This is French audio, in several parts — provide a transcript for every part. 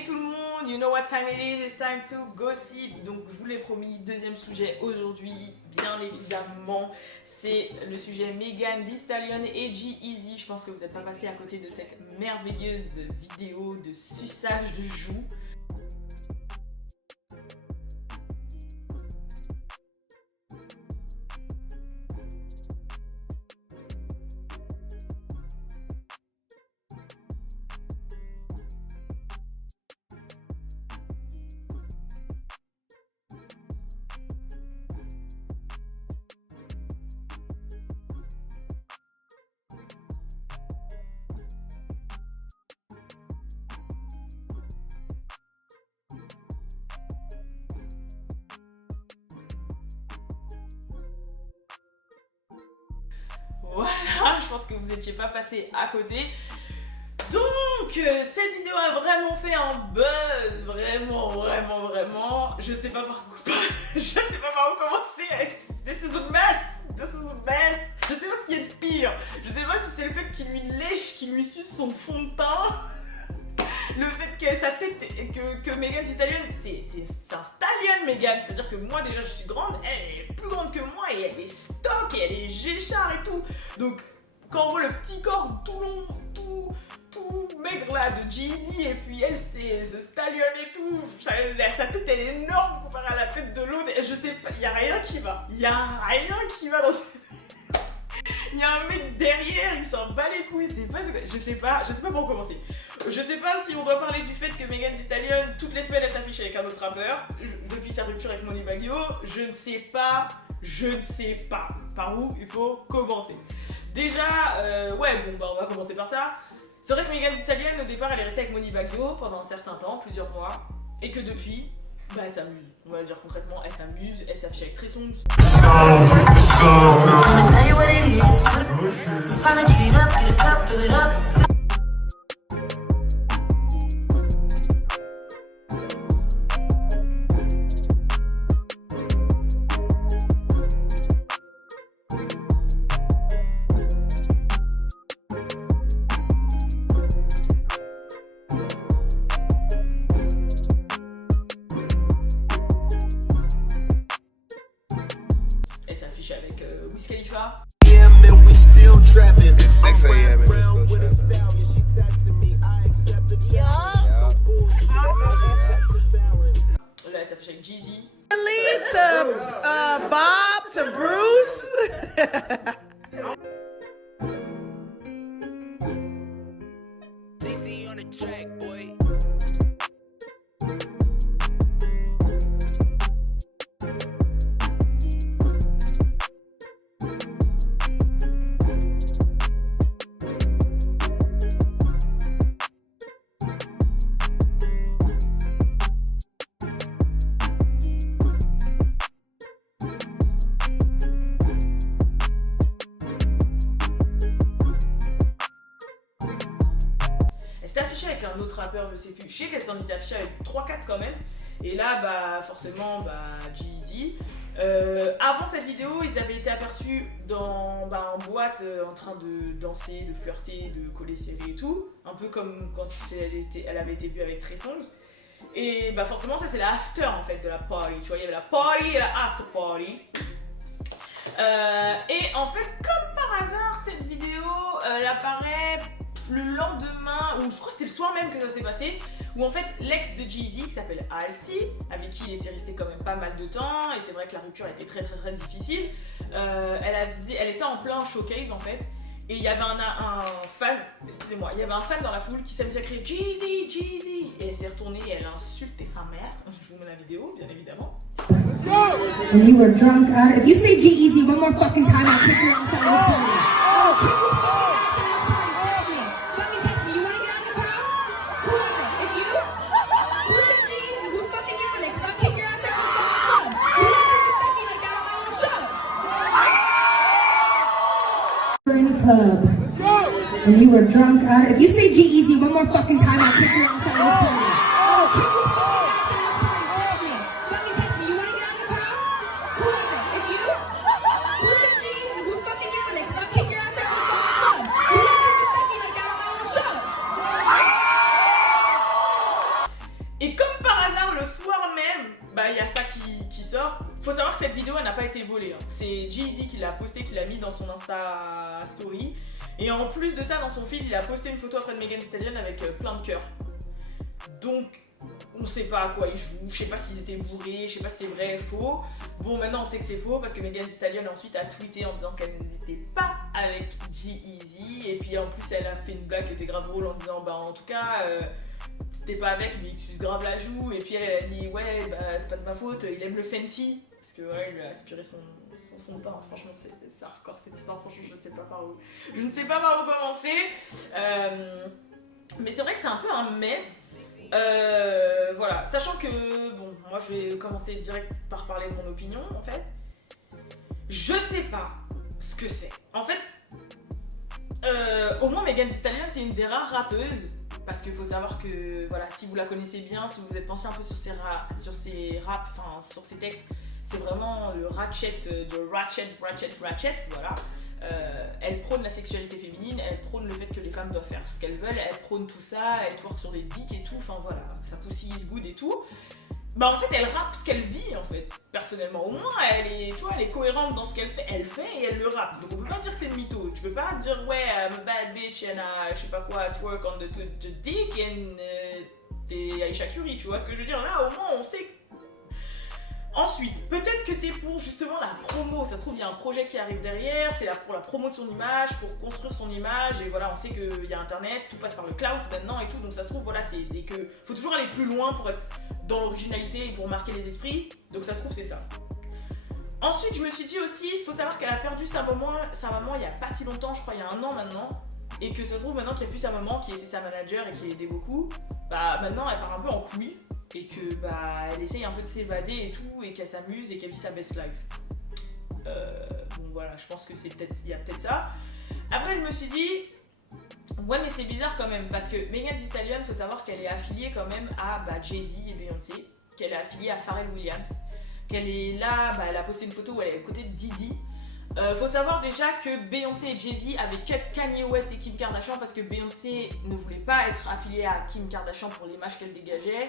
Hey tout le monde, you know what time it is, it's time to gossip. Donc je vous l'ai promis, deuxième sujet aujourd'hui, bien évidemment, c'est le sujet Megan Thee Stallion et G-Eazy. Je pense que vous n'êtes pas passé à côté de cette merveilleuse vidéo de suçage de joues. Voilà, je pense que vous n'étiez pas passé à côté. Donc, cette vidéo a vraiment fait un buzz, vraiment. Je sais pas par où commencer. This is a mess. Je sais pas ce qui est de pire. Je sais pas si c'est le fait qu'il lui lèche, qu'il lui suce son fond de teint. Le fait que sa tête, que Megan Thee Stallion, c'est un stallion Megan, c'est-à-dire que moi déjà je suis grande, elle est plus grande que moi et elle est stock et elle est géchard et tout. Donc quand on voit le petit corps tout long, tout maigre là de G-Eazy et puis elle c'est ce stallion et tout, sa tête elle est énorme comparée à la tête de l'autre, je sais pas, il y a rien qui va, dans cette... Il y a un mec derrière, il s'en bat les couilles, je sais pas par où commencer. Je sais pas si on doit parler du fait que Megan Thee Stallion, toutes les semaines elle s'affiche avec un autre rappeur, depuis sa rupture avec Moneybagg Yo, je ne sais pas par où il faut commencer. Déjà, on va commencer par ça. C'est vrai que Megan Thee Stallion, au départ, elle est restée avec Moneybagg Yo pendant un certain temps, plusieurs mois, et que depuis, elle s'amuse. On va le dire concrètement, elle s'amuse, elle s'affiche avec Trey Songz. Elle s'affiche avec Wiz Khalifa. Là, elle s'affiche avec Jeezy. To Bob, to Bruce. on the track, boy. Elle s'est affichée avec un autre rappeur, je sais plus. Je sais qu'elle s'en était affichée avec 3-4 quand même. Et là, forcément, G-Eazy. Avant cette vidéo, ils avaient été aperçus en boîte en train de danser, de flirter, de coller serré et tout. Un peu comme quand elle avait été vue avec Trey Songz. Et forcément, ça c'est la after en fait de la party. Tu vois, il y avait la party et la after party. Et en fait, comme par hasard, cette vidéo, elle apparaît le lendemain, ou je crois que c'était le soir même que ça s'est passé, où en fait l'ex de G-Eazy qui s'appelle Halsey, avec qui il était resté quand même pas mal de temps, et c'est vrai que la rupture a été très difficile, elle était en plein showcase en fait, et il y avait un fan, il y avait un fan dans la foule qui s'amusait à crier G-Eazy, G-Eazy, et elle s'est retournée et elle a insulté sa mère. Je vous mets la vidéo bien évidemment. When you were drunk out, if you say G-Eazy one more fucking time, I'll kick you outside of this party. I'll kick you outside of this party. Fucking test me. You wanna get out of the crowd? Who is it? It's you? Who said G-Eazy? Who's fucking yelling it? 'Cause I'll kick your ass out of this fucking club. You don't disrespect me like that on my own show. We're in a club. And you were drunk out. If you say G-Eazy one more fucking time, I'll kick you outside of this party. I'll kick you outside of this party. Test me. Fucking test me. You wanna get out of the crowd? Who is it? It's you? Who said G-Eazy? Who's fucking yelling it? 'Cause I'll kick your ass out of this fucking club. You don't disrespect me like that on my own show. Et comme par hasard, le soir même, bah il y a ça qui sort. Faut savoir que cette vidéo, elle n'a pas été volée. Hein. C'est Jeezy qui l'a posté, qui l'a mis dans son Insta Story. Et en plus de ça, dans son feed, il a posté une photo après de Megan Thee Stallion avec plein de cœurs. Donc, on sait pas à quoi ils jouent. Je sais pas s'ils étaient bourrés, je sais pas si c'est vrai ou faux. Bon, maintenant on sait que c'est faux parce que Megan Thee Stallion ensuite a tweeté en disant qu'elle n'était pas avec G-Eazy. Et puis en plus, elle a fait une blague qui était grave drôle en disant bah en tout cas. C'était pas avec, mais il suce grave la joue. Et puis elle a dit ouais bah c'est pas de ma faute, il aime le Fenty. Parce que ouais, il lui a aspiré son fond de teint. Franchement c'est hardcore cette histoire, franchement je ne sais pas par où commencer. Mais c'est vrai que c'est un peu un mess. Voilà, sachant que bon, moi je vais commencer direct par parler de mon opinion en fait. Je sais pas ce que c'est. En fait, au moins Megan Thee Stallion c'est une des rares rappeuses. Parce qu'il faut savoir que, voilà, si vous la connaissez bien, si vous êtes penché un peu sur ses raps, enfin sur ses textes, c'est vraiment le ratchet de ratchet, voilà. Elle prône la sexualité féminine, elle prône le fait que les femmes doivent faire ce qu'elles veulent, elle prône tout ça, elle twerk sur des dicks et tout, enfin voilà, sa pussy is good et tout. Bah en fait elle rappe ce qu'elle vit en fait, personnellement. Au moins elle est, tu vois, elle est cohérente dans ce qu'elle fait et elle le rappe. Donc on peut pas dire que c'est une mytho. Tu peux pas dire ouais I'm a bad bitch and je sais pas quoi twerk on the dick and t'es Aisha Curry, tu vois ce que je veux dire. Là au moins on sait. Ensuite, peut-être que c'est pour justement la promo, ça se trouve il y a un projet qui arrive derrière, c'est là pour la promo de son image, pour construire son image, et voilà on sait qu'il y a internet, tout passe par le cloud maintenant et tout, donc ça se trouve voilà c'est et que faut toujours aller plus loin pour être dans l'originalité et pour marquer les esprits, donc ça se trouve c'est ça. Ensuite je me suis dit aussi, il faut savoir qu'elle a perdu sa maman il y a pas si longtemps, je crois il y a 1 an maintenant, et que ça se trouve maintenant qu'il n'y a plus sa maman qui était sa manager et qui aidait beaucoup, bah maintenant elle part un peu en couille. Et que bah elle essaye un peu de s'évader et tout, et qu'elle s'amuse et qu'elle vit sa best life. Bon voilà, je pense que il y a peut-être ça. Après je me suis dit, ouais mais c'est bizarre quand même, parce que Megan Thee Stallion, faut savoir qu'elle est affiliée quand même à Jay-Z et Beyoncé, qu'elle est affiliée à Pharrell Williams, qu'elle est là, bah elle a posté une photo où elle est à côté de Diddy. Faut savoir déjà que Beyoncé et Jay-Z avaient cut Kanye West et Kim Kardashian parce que Beyoncé ne voulait pas être affiliée à Kim Kardashian pour l'image qu'elle dégageait.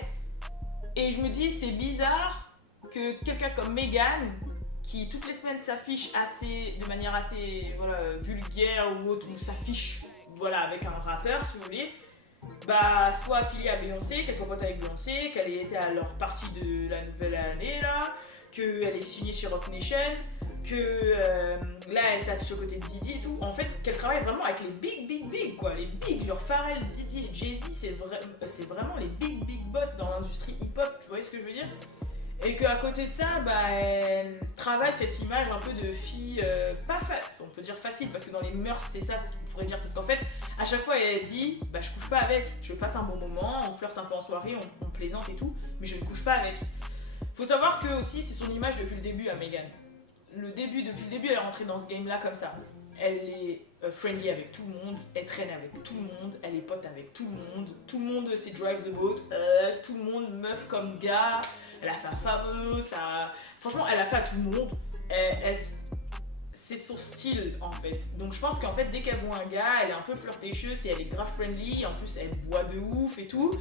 Et je me dis, c'est bizarre que quelqu'un comme Megan, qui toutes les semaines s'affiche de manière assez voilà, vulgaire ou autre, ou s'affiche voilà, avec un rappeur, si vous voulez, bah, soit affiliée à Beyoncé, qu'elle soit pote avec Beyoncé, qu'elle ait été à leur partie de la nouvelle année, là, qu'elle est signée chez Roc Nation, que là elle s'affiche aux côtés de Diddy et tout, en fait qu'elle travaille vraiment avec les big quoi, les big, genre Pharrell, Diddy, Jay-Z, c'est vraiment les big boss dans l'industrie hip-hop, tu vois ce que je veux dire, et qu'à côté de ça, bah elle travaille cette image un peu de fille, on peut dire facile, parce que dans les mœurs c'est ça, on pourrait dire, parce qu'en fait à chaque fois elle dit, bah je couche pas avec, je passe un bon moment, on flirte un peu en soirée, on plaisante et tout, mais je ne couche pas avec. Faut savoir que aussi c'est son image depuis le début à Megan. Depuis le début, elle est rentrée dans ce game-là comme ça. Elle est friendly avec tout le monde, elle traîne avec tout le monde, elle est pote avec tout le monde c'est drive the boat, tout le monde, meuf comme gars, elle a fait à Fameux, franchement, elle a fait à tout le monde. C'est son style en fait. Donc je pense qu'en fait, dès qu'elle voit un gars, elle est un peu flirtécheuse et elle est grave friendly, en plus elle boit de ouf et tout.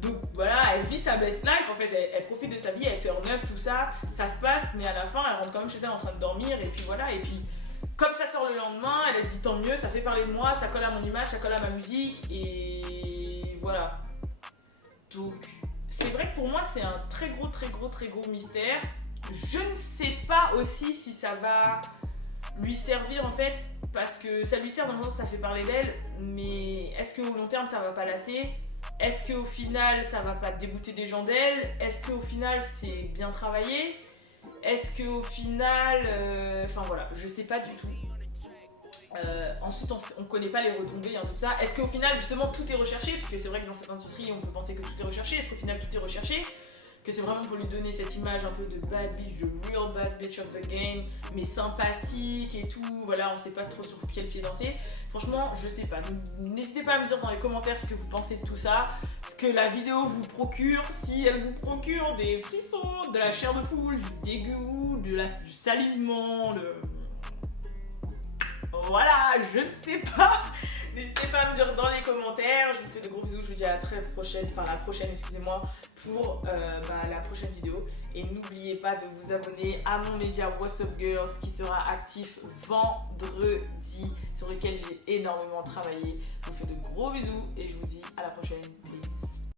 Donc voilà, elle vit sa best life, en fait, elle profite de sa vie, elle turn up, tout ça, ça se passe, mais à la fin, elle rentre quand même chez elle en train de dormir, et puis voilà, et puis comme ça sort le lendemain, elle se dit tant mieux, ça fait parler de moi, ça colle à mon image, ça colle à ma musique, et voilà. Donc, c'est vrai que pour moi, c'est un très gros mystère. Je ne sais pas aussi si ça va lui servir, en fait, parce que ça lui sert dans le sens où ça fait parler d'elle, mais est-ce qu'au long terme, ça va pas lasser ? Est-ce qu'au final ça va pas dégoûter des gens d'elle ? Est-ce qu'au final c'est bien travaillé ? Est-ce qu'au final... Enfin voilà, je sais pas du tout. Ensuite on connaît pas les retombées, tout ça. Est-ce qu'au final justement tout est recherché ? Parce que c'est vrai que dans cette industrie on peut penser que tout est recherché. Est-ce qu'au final tout est recherché ? Que c'est vraiment pour lui donner cette image un peu de bad bitch, de real bad bitch of the game, mais sympathique et tout, voilà, on sait pas trop sur quel pied danser. Franchement, je sais pas. N'hésitez pas à me dire dans les commentaires ce que vous pensez de tout ça, ce que la vidéo vous procure, si elle vous procure des frissons, de la chair de poule, du dégoût, du salivement, Voilà, je ne sais pas. N'hésitez pas à me dire dans les commentaires. Je vous fais de gros bisous. Je vous dis à la très prochaine, enfin la prochaine, excusez-moi, pour la prochaine vidéo. Et n'oubliez pas de vous abonner à mon média What's Up Girls qui sera actif vendredi, sur lequel j'ai énormément travaillé. Je vous fais de gros bisous et je vous dis à la prochaine. Peace.